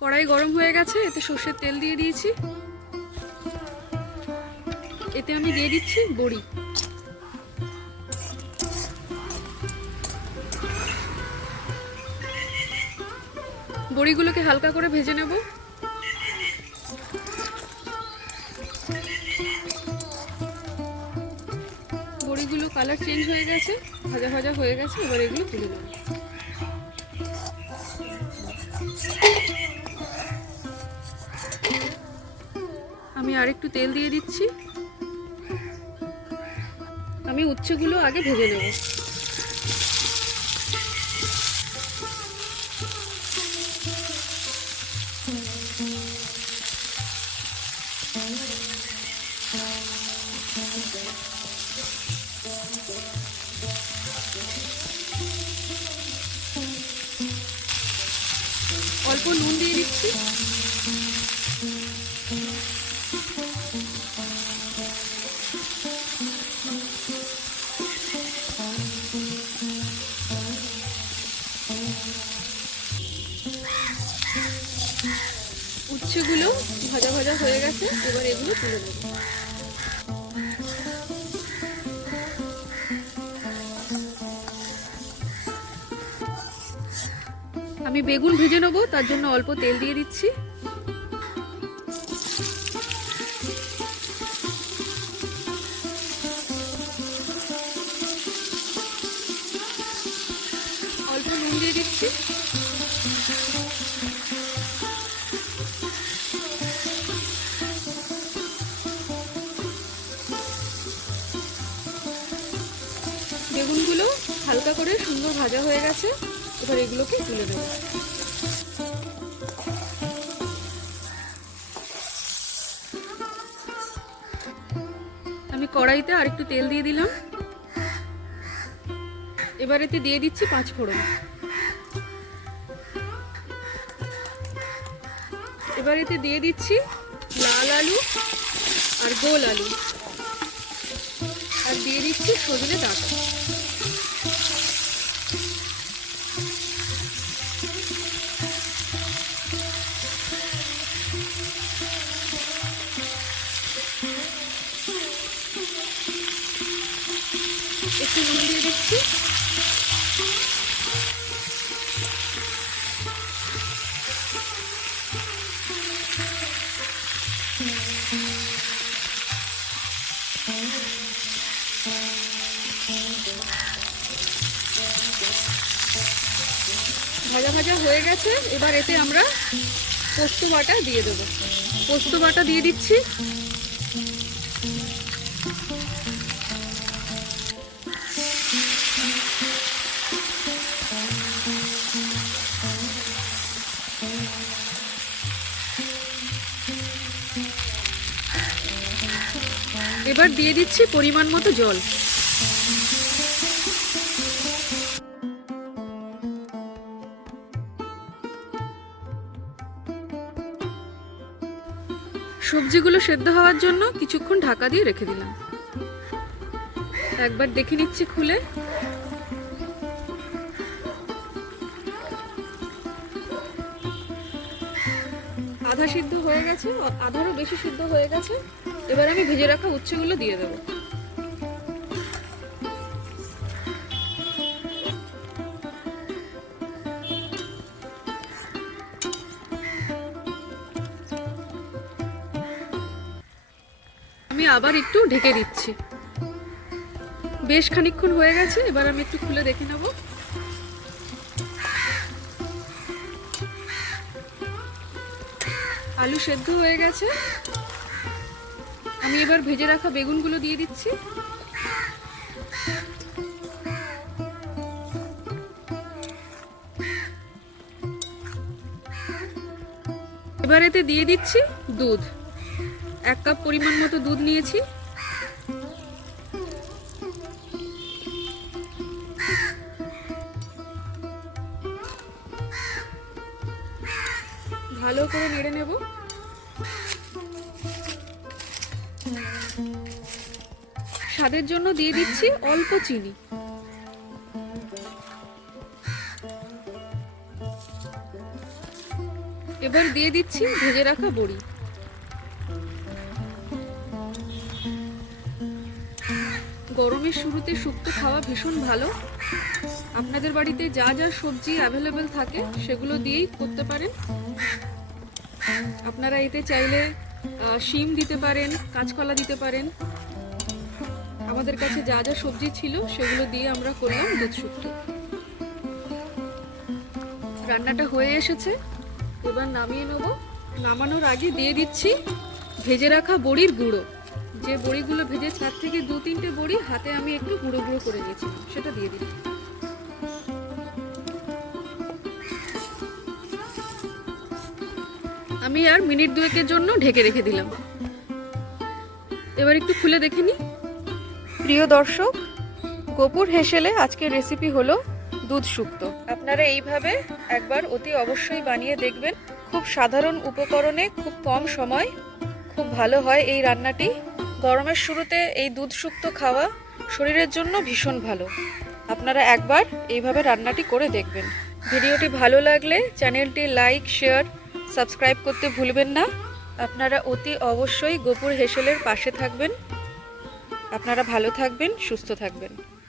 কড়াই গরম হয়ে গেছে, এতে সর্ষের তেল দিয়ে দিয়েছি। এতে আমি দিয়ে দিচ্ছি বড়ি। বড়িগুলোকে হালকা করে ভেজে নেব। বড়িগুলো কালার চেঞ্জ হয়ে গেছে, ভাজা ভাজা হয়ে গেছে, এবার এগুলো তুলে নেব। আমি আরেকটু তেল দিয়ে দিচ্ছি। আমি উচ্ছেগুলো আগে ভেজে নেব। অল্প নুন দিয়ে দিচ্ছি। উচ্ছেগুলো ভাজা ভাজা হয়ে গেছে, এবার এগুলো তুলে দেবো আমি বেগুন ভেজে নেব, তার জন্য অল্প তেল দিয়ে দিচ্ছি। বেগুনগুলো হালকা করে সুন্দর ভাজা হয়ে গেছে, এবার এগুলোকে তুলে দেবো আমি কড়াইতে আর একটু তেল দিয়ে দিলাম। এবার এতে দিয়ে দিচ্ছি পাঁচ ফোড়ন। এবার এতে দিয়ে দিচ্ছি লাল আলু আর গোল আলু। আর দিয়ে দিচ্ছি সজনে ডাঁটা। একটু নুন দিয়ে দিচ্ছি। ভাজা ভাজা হয়ে গেছে, এবার এতে আমরা পোস্ত বাটা দিয়ে দেবো। পোস্ত বাটা দিয়ে দিচ্ছি। এবার দিয়ে দিচ্ছি পরিমাণ মতো জল। সবজিগুলো সেদ্ধ হওয়ার জন্য কিছুক্ষণ ঢাকা দিয়ে রেখে দিলাম। একবার দেখে নিচ্ছি খুলে। আধা সিদ্ধ হয়ে গেছে, আধারও বেশি সিদ্ধ হয়ে গেছে। এবার আমি ভেজে রাখা উচ্ছেগুলো দিয়ে দেবো। আমি আবার একটু ঢেকে দিচ্ছি। বেশ খানিকক্ষণ হয়ে গেছে, এবার আমি একটু খুলে দেখে নেব। আলু সেদ্ধ হয়ে গেছে। আমি এবার ভেজে রাখা বেগুনগুলো দিয়ে দিচ্ছি। এবার এতে দিয়ে দিচ্ছি দুধ। এক কাপ পরিমাণ মতো দুধ নিয়েছি। ভালো করে নেড়ে নেব। স্বাদের জন্য দিয়ে দিচ্ছি অল্প চিনি। এবার দিয়ে দিচ্ছি ভেজে রাখা বড়ি। গরমের শুরুতে শুক্তো খাওয়া ভীষণ ভালো। আপনাদের বাড়িতে যা যা সবজি অ্যাভেলেবেল থাকে সেগুলো দিয়েই করতে পারেন। আপনারা এতে চাইলে শিম দিতে পারেন, কাঁচকলা দিতে পারেন। আমাদের কাছে যা যা সবজি ছিল, সেগুলো দিয়ে আমরা করলাম দুধ শুক্তো। রান্নাটা হয়ে এসেছে। এবার নামিয়ে নেব। নামানোর আগে দিয়ে দিচ্ছি ভেজে রাখা বড়ির গুঁড়ো। যে বড়িগুলো ভেজে ছাদ থেকে দু তিনটে বড়ি হাতে আমি একটু গুঁড়ো গুঁড়ো করে দিয়েছিলাম, সেটা দিয়ে দিই আমি আর মিনিট দুয়েকের জন্য ঢেকে রেখে দিলাম। এবার একটু খুলে দেখে নিই প্রিয় দর্শক, গোপুর হেসেলে আজকের রেসিপি হলো দুধ শুক্তো আপনারা এইভাবে একবার অতি অবশ্যই বানিয়ে দেখবেন। খুব সাধারণ উপকরণে খুব কম সময় খুব ভালো হয় এই রান্নাটি। গরমের শুরুতে এই দুধ শুক্তো খাওয়া শরীরের জন্য ভীষণ ভালো। আপনারা একবার এইভাবে রান্নাটি করে দেখবেন। ভিডিওটি ভালো লাগলে চ্যানেলটি লাইক, শেয়ার সাবস্ক্রাইব করতে ভুলবেন না। আপনারা অতি অবশ্যই গোপুর হেসেলের পাশে থাকবেন। আপনারা ভালো থাকবেন, সুস্থ থাকবেন।